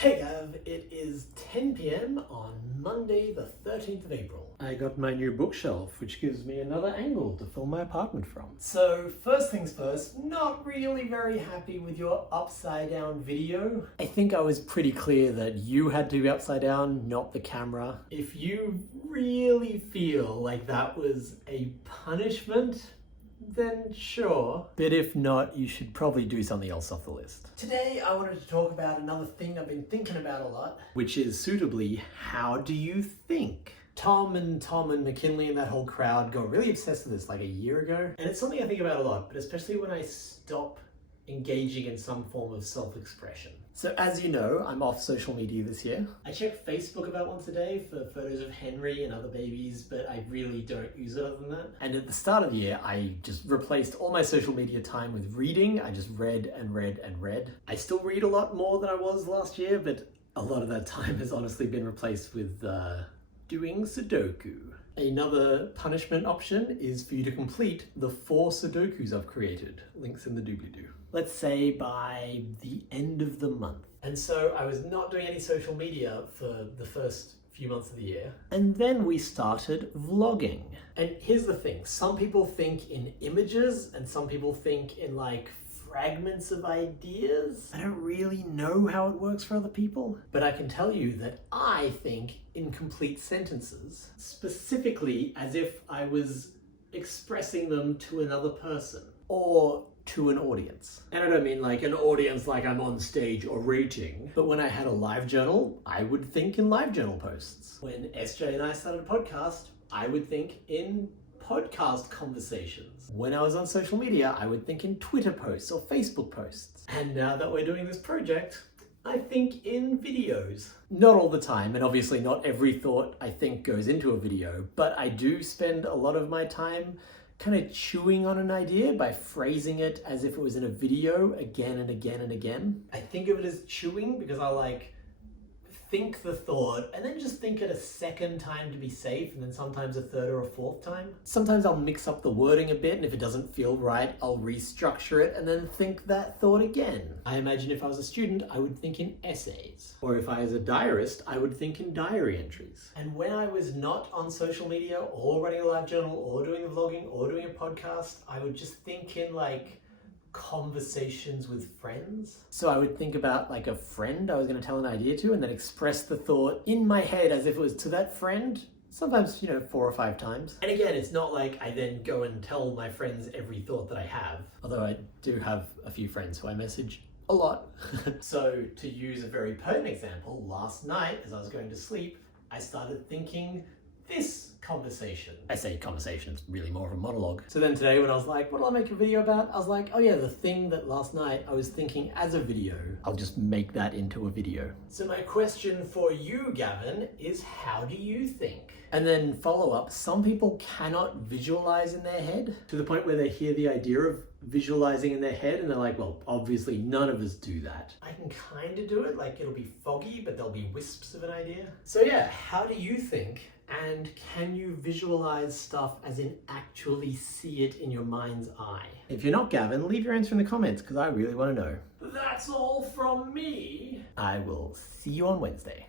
Hey Gav, it is 10 p.m. on Monday the 13th of April. I got my new bookshelf, which gives me another angle to film my apartment from. So first things first, not really very happy with your upside down video. I think I was pretty clear that you had to be upside down, not the camera. If you really feel like that was a punishment, then sure. But if not, you should probably do something else off the list. Today I wanted to talk about another thing I've been thinking about a lot, which is suitably, how do you think? Tom and McKinley and that whole crowd got really obsessed with this like a year ago. And it's something I think about a lot, but especially when I stop engaging in some form of self-expression. So as you know, I'm off social media this year. I check Facebook about once a day for photos of Henry and other babies, but I really don't use it other than that. And at the start of the year, I just replaced all my social media time with reading. I just read and read and read. I still read a lot more than I was last year, but a lot of that time has honestly been replaced with doing Sudoku. Another punishment option is for you to complete the 4 Sudokus I've created. Links in the doobly-doo. Let's say by the end of the month. And so I was not doing any social media for the first few months of the year. And then we started vlogging. And here's the thing, some people think in images and some people think in like fragments of ideas. I don't really know how it works for other people, but I can tell you that I think in complete sentences, specifically as if I was expressing them to another person or to an audience. And I don't mean like an audience like I'm on stage orating, but when I had a live journal, I would think in live journal posts. When SJ and I started a podcast, I would think in podcast conversations. When I was on social media, I would think in Twitter posts or Facebook posts. And now that we're doing this project, I think in videos. Not all the time, and obviously not every thought I think goes into a video, but I do spend a lot of my time kind of chewing on an idea by phrasing it as if it was in a video again and again and again. I think of it as chewing because I like think the thought and then just think it a second time to be safe, and then sometimes a third or a fourth time. Sometimes I'll mix up the wording a bit, and if it doesn't feel right, I'll restructure it and then think that thought again. I imagine if I was a student, I would think in essays. Or if I was a diarist, I would think in diary entries. And when I was not on social media or running a live journal or doing the vlogging or doing a podcast, I would just think in like conversations with friends. So I would think about like a friend I was going to tell an idea to and then express the thought in my head as if it was to that friend, sometimes, 4 or 5 times. And again, it's not like I then go and tell my friends every thought that I have, although I do have a few friends who I message a lot. So to use a very pertinent example, last night as I was going to sleep, I started thinking this conversation. I say conversation, it's really more of a monologue. So then today when I was like, what will I make a video about? I was like, oh yeah, the thing that last night I was thinking as a video, I'll just make that into a video. So my question for you, Gavin, is how do you think? And then follow up, some people cannot visualize in their head to the point where they hear the idea of visualizing in their head and they're like, well, obviously none of us do that. I can kind of do it, like it'll be foggy, but there'll be wisps of an idea. So yeah, how do you think? And can you visualize stuff as in actually see it in your mind's eye? If you're not Gavin, leave your answer in the comments because I really want to know. That's all from me. I will see you on Wednesday.